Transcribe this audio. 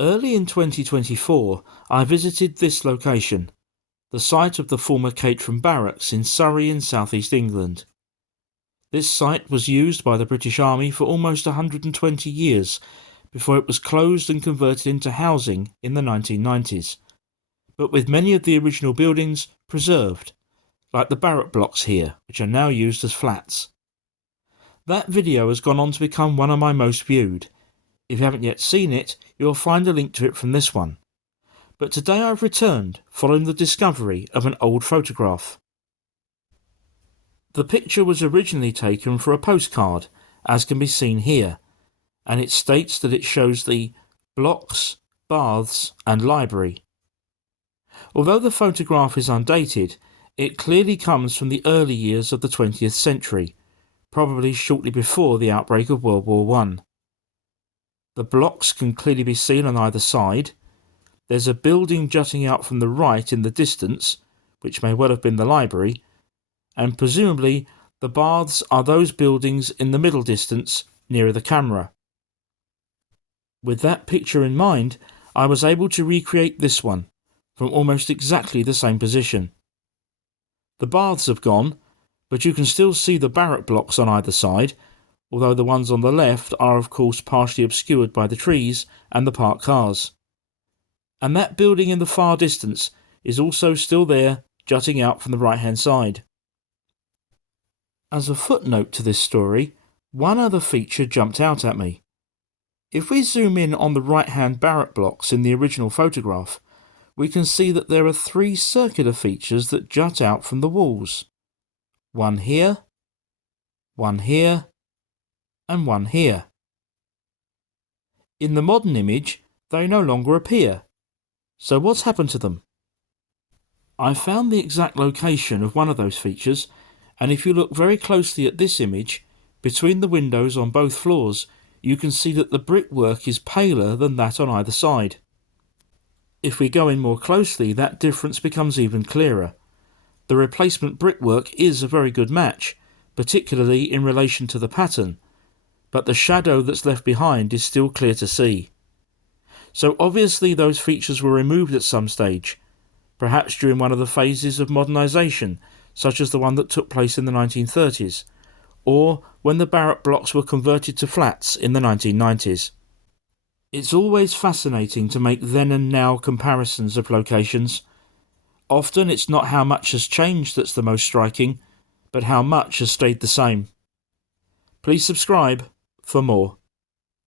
Early in 2024, I visited this location, the site of the former Caterham Barracks in Surrey in southeast England. This site was used by the British Army for almost 120 years before it was closed and converted into housing in the 1990s, but with many of the original buildings preserved, like the barrack blocks here, which are now used as flats. That video has gone on to become one of my most viewed. If you haven't yet seen it, you'll find a link to it from this one. But today I've returned following the discovery of an old photograph. The picture was originally taken for a postcard, as can be seen here, and it states that it shows the blocks, baths and library. Although the photograph is undated, it clearly comes from the early years of the 20th century, probably shortly before the outbreak of World War I. The blocks can clearly be seen on either side. There's a building jutting out from the right in the distance, which may well have been the library, and presumably the baths are those buildings in the middle distance nearer the camera. With that picture in mind, I was able to recreate this one from almost exactly the same position. The baths have gone, but you can still see the barrack blocks on either side, although the ones on the left are of course partially obscured by the trees and the parked cars. And that building in the far distance is also still there, jutting out from the right-hand side. As a footnote to this story, one other feature jumped out at me. If we zoom in on the right-hand barrack blocks in the original photograph, we can see that there are three circular features that jut out from the walls. One here, one here, and one here. In the modern image, they no longer appear. So what's happened to them? I found the exact location of one of those features, and if you look very closely at this image, between the windows on both floors, you can see that the brickwork is paler than that on either side. If we go in more closely, that difference becomes even clearer. The replacement brickwork is a very good match, particularly in relation to the pattern, but the shadow that's left behind is still clear to see. So obviously those features were removed at some stage, perhaps during one of the phases of modernisation, such as the one that took place in the 1930s, or when the barrack blocks were converted to flats in the 1990s. It's always fascinating to make then and now comparisons of locations. Often it's not how much has changed that's the most striking, but how much has stayed the same. Please subscribe for more.